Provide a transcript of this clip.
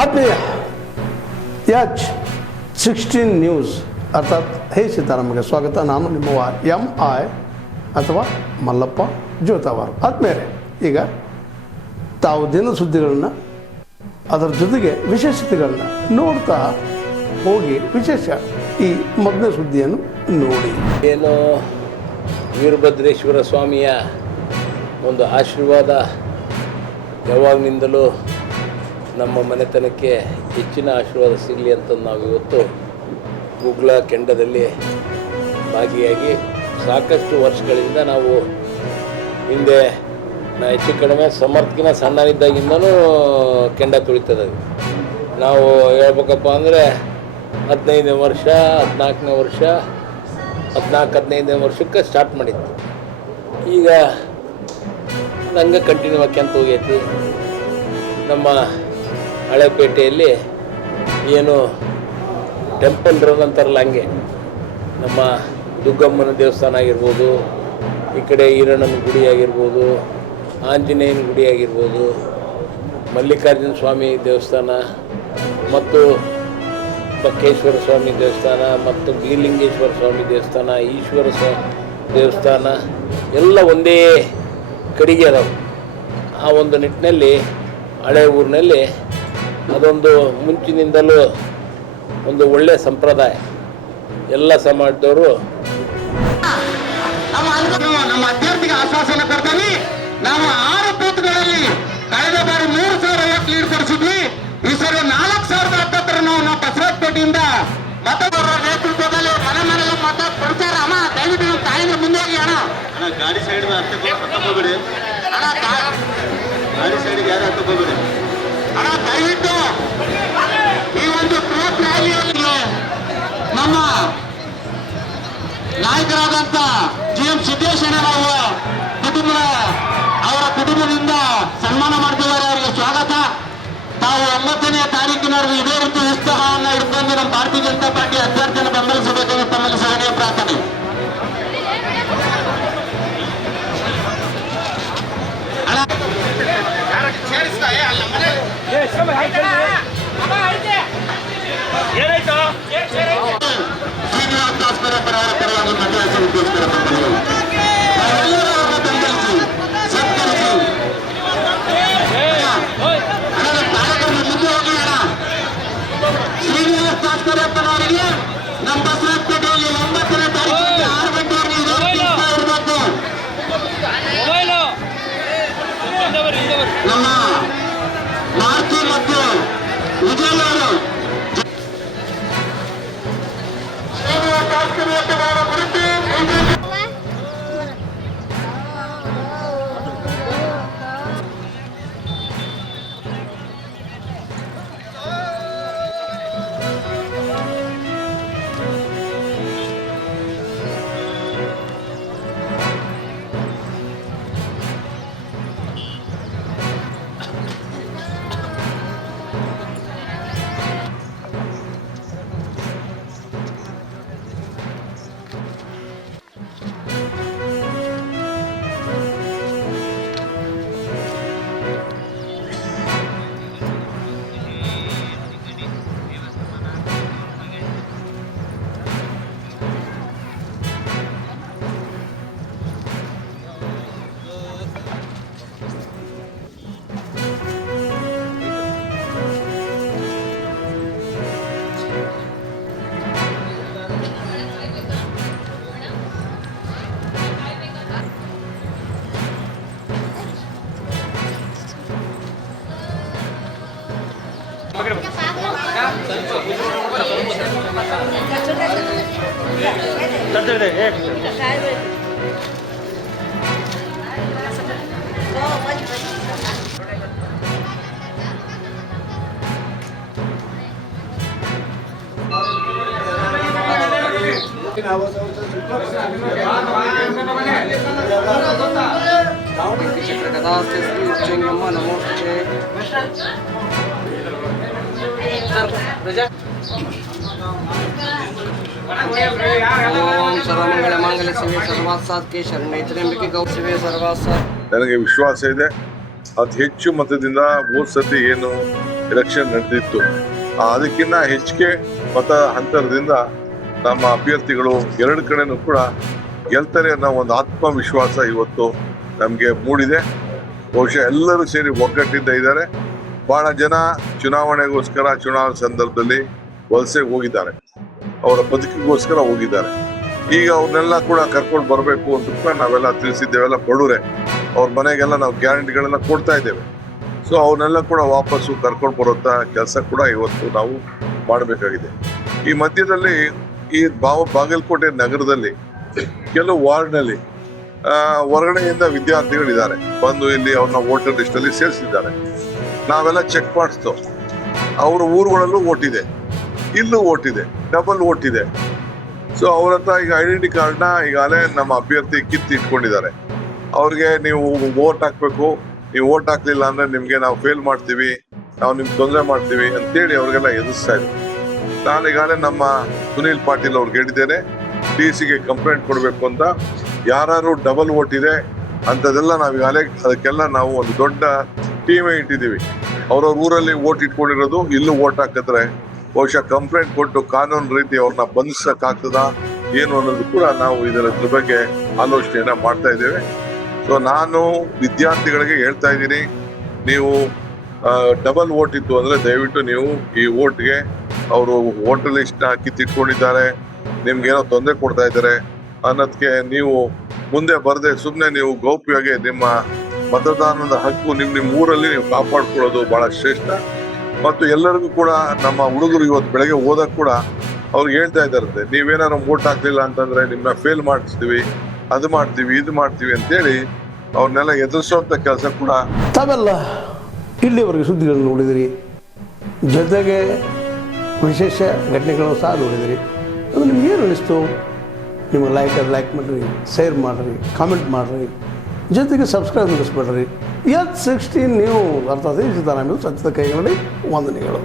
ಆತ್ಮೀಯ H16 news ಅರ್ಥಾತ್ ಹೇ ಸೀತಾರಾಮಗೆ ಸ್ವಾಗತ. ನಾನು ನಿಮ್ಮ MI ಅಥವಾ ಮಲ್ಲಪ್ಪ ಜೋತಾವಾರ್. ಆದ್ಮೇಲೆ ಈಗ ತಾವು ದಿನ ಸುದ್ದಿಗಳನ್ನು ಅದರ ಜೊತೆಗೆ ವಿಶೇಷತೆಗಳನ್ನ ನೋಡ್ತಾ ಹೋಗಿ ವಿಶೇಷ ಈ ಮೊದಲನೇ ಸುದ್ದಿಯನ್ನು ನೋಡಿ. ಏನು ವೀರಭದ್ರೇಶ್ವರ ಸ್ವಾಮಿಯ ಒಂದು ಆಶೀರ್ವಾದ ಯಾವಾಗಲಿಂದಲೂ ನಮ್ಮ ಮನೆತನಕ್ಕೆ ಹೆಚ್ಚಿನ ಆಶೀರ್ವಾದ ಸಿಗಲಿ ಅಂತ ನಾವು ಇವತ್ತು ಗುಗ್ಲ ಕೆಂಡದಲ್ಲಿ ಭಾಗಿಯಾಗಿ ಸಾಕಷ್ಟು ವರ್ಷಗಳಿಂದ ನಾವು ಹಿಂದೆ ಹೆಚ್ಚು ಕಡಿಮೆ ಸಮರ್ಥಕಿನ ಸಣ್ಣನಿದ್ದಾಗಿಂದನೂ ಕೆಂಡ ತುಳಿತದೆ. ನಾವು ಹೇಳ್ಬೇಕಪ್ಪ ಅಂದರೆ 15ನೇ ವರ್ಷ 14ನೇ ವರ್ಷ 14-15ನೇ ವರ್ಷಕ್ಕೆ ಸ್ಟಾರ್ಟ್ ಮಾಡಿತ್ತು. ಈಗ ಹಂಗೆ ಕಂಟಿನ್ಯೂ ಆಕ್ಯಂತ ಹೋಗೈತಿ. ನಮ್ಮ ಹಳೆಪೇಟೆಯಲ್ಲಿ ಏನು ಟೆಂಪಲ್ ರನ್ ಅಂತಾರಲ್ಲ ಹಂಗೆ ನಮ್ಮ ದುಗ್ಗಮ್ಮನ ದೇವಸ್ಥಾನ ಆಗಿರ್ಬೋದು, ಈ ಕಡೆ ಈರಣ್ಣನ ಗುಡಿ ಆಗಿರ್ಬೋದು, ಆಂಜನೇಯನ ಗುಡಿ ಆಗಿರ್ಬೋದು, ಮಲ್ಲಿಕಾರ್ಜುನ ಸ್ವಾಮಿ ದೇವಸ್ಥಾನ ಮತ್ತು ಬಕ್ಕೇಶ್ವರ ಸ್ವಾಮಿ ದೇವಸ್ಥಾನ ಮತ್ತು ಬೀರಲಿಂಗೇಶ್ವರ ಸ್ವಾಮಿ ದೇವಸ್ಥಾನ, ಈಶ್ವರ ದೇವಸ್ಥಾನ ಎಲ್ಲ ಒಂದೇ ಕಡೆಗೆ ಅದಾವೆ. ಆ ಒಂದು ನಿಟ್ಟಿನಲ್ಲಿ ಹಳೆ ಊರಿನಲ್ಲಿ ಅದೊಂದು ಮುಂಚಿನಿಂದಲೂ ಒಂದು ಒಳ್ಳೆಯ ಸಂಪ್ರದಾಯ. ಎಲ್ಲ ಸಮಾಜದವರು ನಮ್ಮ ಅಭ್ಯರ್ಥಿಗೆ ಆಶ್ವಾಸನ ಕೊಡ್ತೀವಿ. ನಾವು 6 ಬೂತ್ಗಳಲ್ಲಿ ಕಳೆದ ಬಾರಿ 3,000 ಲೀಡ್ ಕೊಡಿಸಿದ್ವಿ. ಈ ಸರಿ 4,070 ನಾವು ಬಸವಪೇಟೆಯಿಂದ ಮತದಾರರ ನೇತೃತ್ವದಲ್ಲಿ ಮನೆ ಮನೆಗೆ ಮತ ಕೊಡ್ತಾರೆ. ಅಮ್ಮ ದಯವಿಟ್ಟು ನಮ್ಮ ತಾಯಿನ ಮುಂದೆ ಹೋಗಿ ಅಣ್ಣ ಗಾಡಿ ಸೈಡ್ ತಗೋಬೇಡಿ ಅಣ್ಣ, ಗಾಡಿ ಸೈಡ್ಗೆ ಯಾರು ತಗೋಬೇಡಿ ಅಣ್ಣ. ದಯವಿಟ್ಟು ಈ ಒಂದು ಬೃಹತ್ ರ್ಯಾಲಿಯಲ್ಲಿ ನಮ್ಮ ನಾಯಕರಾದಂತ GM ಸಿದ್ದೇಶ್ವರ ಅವರ ಕುಟುಂಬದಿಂದ ಸನ್ಮಾನ ಮಾಡ್ತಿದ್ದಾರೆ. ಅವರಿಗೆ ಸ್ವಾಗತ. ತಾವು 9ನೇ ತಾರೀಕಿನವರೆಗೂ ಇದೇ ರೀತಿ ಉತ್ಸಾಹವನ್ನು ಇಟ್ಕೊಂಡು ನಮ್ಮ ಭಾರತೀಯ ಜನತಾ ಪಾರ್ಟಿ ಅಭ್ಯರ್ಥಿಯನ್ನು ಬೆಂಬಲಿಸಬೇಕೆಂದು ತಮ್ಮಲ್ಲಿ ಸರಣೀಯ ಪ್ರಾರ್ಥನೆ. ಶ್ರೀನಿವಾಸ ದಾಸ್ಕರ ಪರವರ ಪರವಾಗಿ ಮತಯಾಚನೆಗೋಸ್ಕರ ಎಲ್ಲರವರನ್ನು ಬೆಂಬಲಿಸಿ ಸತ್ಕರಿಸಿ ಮುಂದೆ ಹೋಗಿ ಅಣ್ಣ. ಶ್ರೀನಿವಾಸ ದಾಸ್ಕರಪ್ಪನವರಿಗೆ ನಮ್ಮ ಬಸವಪೇಟೆಯಲ್ಲಿ 9ನೇ ತಾರೀಕಿಗೆ 6 ಗಂಟೆವರೆಗೆ ಇರಬೇಕು. ನಮ್ಮ ಮಾರುತಿ ಮತ್ತು ವಿಜಯ್ ಅವರು ಸರ್ವಮಂಗಳ ಮಾಂಗಲ್ಯ ಶಿವೆ ಸರ್ವಾಸಾತ್ಕೆ ಶರಣೆ ತ್ರ್ಯಂಬಕೆ ಗೌ ಶಿವೆ ಸರ್ವಾಸಾತ್. ನನಗೆ ವಿಶ್ವಾಸ ಇದೆ ಅತಿ ಹೆಚ್ಚು ಮತದಿಂದ ಹೋದ ಸತಿ ಏನು ಎಲೆಕ್ಷನ್ ನಡೆದಿತ್ತು. ಅದಕ್ಕಿಂತ ಹೆಚ್ಚಿಗೆ ಮತ ಅಂತರದಿಂದ ನಮ್ಮ ಅಭ್ಯರ್ಥಿಗಳು ಎರಡು ಕಡೆನೂ ಕೂಡ ಗೆಲ್ತಾರೆ ಅನ್ನೋ ಒಂದು ಆತ್ಮವಿಶ್ವಾಸ ಇವತ್ತು ನಮಗೆ ಮೂಡಿದೆ. ಬಹುಶಃ ಎಲ್ಲರೂ ಸೇರಿ ಒಗ್ಗಟ್ಟಿಂದ ಇದ್ದಾರೆ. ಬಹಳ ಜನ ಚುನಾವಣೆಗೋಸ್ಕರ ಚುನಾವಣೆ ಸಂದರ್ಭದಲ್ಲಿ ವಲಸೆಗೆ ಹೋಗಿದ್ದಾರೆ, ಅವರ ಬದುಕಿಗೋಸ್ಕರ ಹೋಗಿದ್ದಾರೆ. ಈಗ ಅವ್ರನ್ನೆಲ್ಲ ಕೂಡ ಕರ್ಕೊಂಡು ಬರಬೇಕು ಅಂತ ಕೂಡ ನಾವೆಲ್ಲ ತಿಳಿಸಿದ್ದೇವೆಲ್ಲ ಬಡವರೆ, ಅವ್ರ ಮನೆಗೆಲ್ಲ ನಾವು ಗ್ಯಾರಂಟಿಗಳೆಲ್ಲ ಕೊಡ್ತಾ ಇದ್ದೇವೆ. ಸೊ ಅವನ್ನೆಲ್ಲ ಕೂಡ ವಾಪಸ್ಸು ಕರ್ಕೊಂಡು ಬರೋಂಥ ಕೆಲಸ ಕೂಡ ಇವತ್ತು ನಾವು ಮಾಡಬೇಕಾಗಿದೆ. ಈ ಮಧ್ಯದಲ್ಲಿ ಈ ಬಾಗಲಕೋಟೆ ನಗರದಲ್ಲಿ ಕೆಲವು ವಾರ್ಡ್ನಲ್ಲಿ ಹೊರಗಡೆಯಿಂದ ವಿದ್ಯಾರ್ಥಿಗಳಿದ್ದಾರೆ, ಬಂದು ಇಲ್ಲಿ ಅವ್ರನ್ನ ವೋಟರ್ ಲಿಸ್ಟಲ್ಲಿ ಸೇರಿಸಿದ್ದಾರೆ. ನಾವೆಲ್ಲ ಚೆಕ್ ಮಾಡಿಸ್ತು, ಅವ್ರ ಊರುಗಳಲ್ಲೂ ಓಟಿದೆ, ಇಲ್ಲೂ ಓಟಿದೆ, ಡಬಲ್ ಓಟಿದೆ. ಸೊ ಅವ್ರ ಹತ್ರ ಈಗ ಐಡೆಂಟಿ ಕಾರ್ಡ್ನ ಈಗಾಗಲೇ ನಮ್ಮ ಅಭ್ಯರ್ಥಿ ಕಿತ್ತಿಟ್ಕೊಂಡಿದ್ದಾರೆ. ಅವ್ರಿಗೆ ನೀವು ವೋಟ್ ಹಾಕ್ಬೇಕು, ನೀವು ವೋಟ್ ಹಾಕ್ಲಿಲ್ಲ ಅಂದ್ರೆ ನಿಮ್ಗೆ ನಾವು ಫೇಲ್ ಮಾಡ್ತೀವಿ, ನಾವು ನಿಮ್ಗೆ ತೊಂದರೆ ಮಾಡ್ತೀವಿ ಅಂತೇಳಿ ಅವ್ರಿಗೆಲ್ಲ ಎದುರಿಸ್ತಾ ಇದ್ದೀವಿ. ನಾನು ಈಗಾಗಲೇ ನಮ್ಮ ಸುನೀಲ್ ಪಾಟೀಲ್ ಅವ್ರಿಗೆ ಹೇಳಿದ್ದೇನೆ, ಡಿಸಿಗೆ ಕಂಪ್ಲೇಂಟ್ ಕೊಡಬೇಕು ಅಂತ. ಯಾರು ಡಬಲ್ ವೋಟ್ ಇದೆ ಅಂಥದ್ದೆಲ್ಲ ನಾವು ಈಗಾಗಲೇ ಅದಕ್ಕೆಲ್ಲ ನಾವು ಒಂದು ದೊಡ್ಡ ಟೀಮೇ ಇಟ್ಟಿದ್ದೀವಿ. ಅವ್ರವ್ರ ಊರಲ್ಲಿ ವೋಟ್ ಇಟ್ಕೊಂಡಿರೋದು ಇಲ್ಲೂ ವೋಟ್ ಹಾಕಿದ್ರೆ ಬಹುಶಃ ಕಂಪ್ಲೇಂಟ್ ಕೊಟ್ಟು ಕಾನೂನು ರೀತಿ ಅವ್ರನ್ನ ಬಂಧಿಸಕ್ಕಾಗ್ತದ ಏನು ಅನ್ನೋದು ಕೂಡ ನಾವು ಇದರ ಬಗ್ಗೆ ಆಲೋಚನೆಯನ್ನ ಮಾಡ್ತಾ ಇದ್ದೇವೆ. ಸೊ ನಾನು ವಿದ್ಯಾರ್ಥಿಗಳಿಗೆ ಹೇಳ್ತಾ ಇದ್ದೀನಿ, ನೀವು ಡಬಲ್ ವೋಟ್ ಇತ್ತು ಅಂದ್ರೆ ದಯವಿಟ್ಟು ನೀವು ಈ ವೋಟ್ಗೆ ಅವರು ವೋಟರ್ ಲಿಸ್ಟ್ ಕಿತ್ತಿಟ್ಕೊಂಡಿದ್ದಾರೆ, ನಿಮ್ಗೇನೋ ತೊಂದರೆ ಕೊಡ್ತಾ ಇದ್ದಾರೆ ಅನ್ನೋದಕ್ಕೆ ನೀವು ಮುಂದೆ ಬರದೆ ಸುಮ್ಮನೆ ನೀವು ಗೌಪ್ಯವಾಗಿ ನಿಮ್ಮ ಮತದಾನದ ಹಕ್ಕು ನಿಮ್ಮ ಊರಲ್ಲಿ ನೀವು ಕಾಪಾಡ್ಕೊಳ್ಳೋದು ಬಹಳ ಶ್ರೇಷ್ಠ. ಮತ್ತು ಎಲ್ಲರಿಗೂ ಕೂಡ ನಮ್ಮ ಹುಡುಗರು ಇವತ್ತು ಬೆಳಗ್ಗೆ ಓದಕ್ ಕೂಡ ಅವ್ರಿಗೆ ಹೇಳ್ತಾ ಇದ್ದಾರಂತೆ, ನೀವೇನಾದ್ರು ವೋಟ್ ಹಾಕ್ಲಿಲ್ಲ ಅಂತಂದ್ರೆ ನಿಮ್ಮನ್ನ ಫೇಲ್ ಮಾಡಿಸ್ತೀವಿ, ಅದು ಮಾಡ್ತೀವಿ, ಇದು ಮಾಡ್ತೀವಿ ಅಂತೇಳಿ ಅವ್ರನ್ನೆಲ್ಲ ಎದುರಿಸುವಂತ ಕೆಲಸ ಕೂಡ. ತಾವೆಲ್ಲ ಇಲ್ಲಿವರೆಗೆ ಸುದ್ದಿಗಳನ್ನು ನೋಡಿದಿರಿ, ಜೊತೆಗೆ ವಿಶೇಷ ಘಟನೆಗಳನ್ನು ಸಹ ನೋಡಿದಿರಿ. ಅದು ನಿಮ್ಗೆ ಏನು ಅನಿಸ್ತು? ನಿಮಗೆ ಲೈಕ್ ಮಾಡಿರಿ, ಶೇರ್ ಮಾಡಿರಿ, ಕಾಮೆಂಟ್ ಮಾಡಿರಿ, ಜೊತೆಗೆ ಸಬ್ಸ್ಕ್ರೈಬ್ ಮಾಡಿಸ್ಬೇಡ್ರಿ. H16 ನ್ಯೂಸ್ ಅರ್ಥಾತ್ ಸಿದ್ದರಾಮಯ್ಯ ಸತ್ಯದ ಕೈಗಳಲ್ಲಿ ವಂದನೆಗಳು.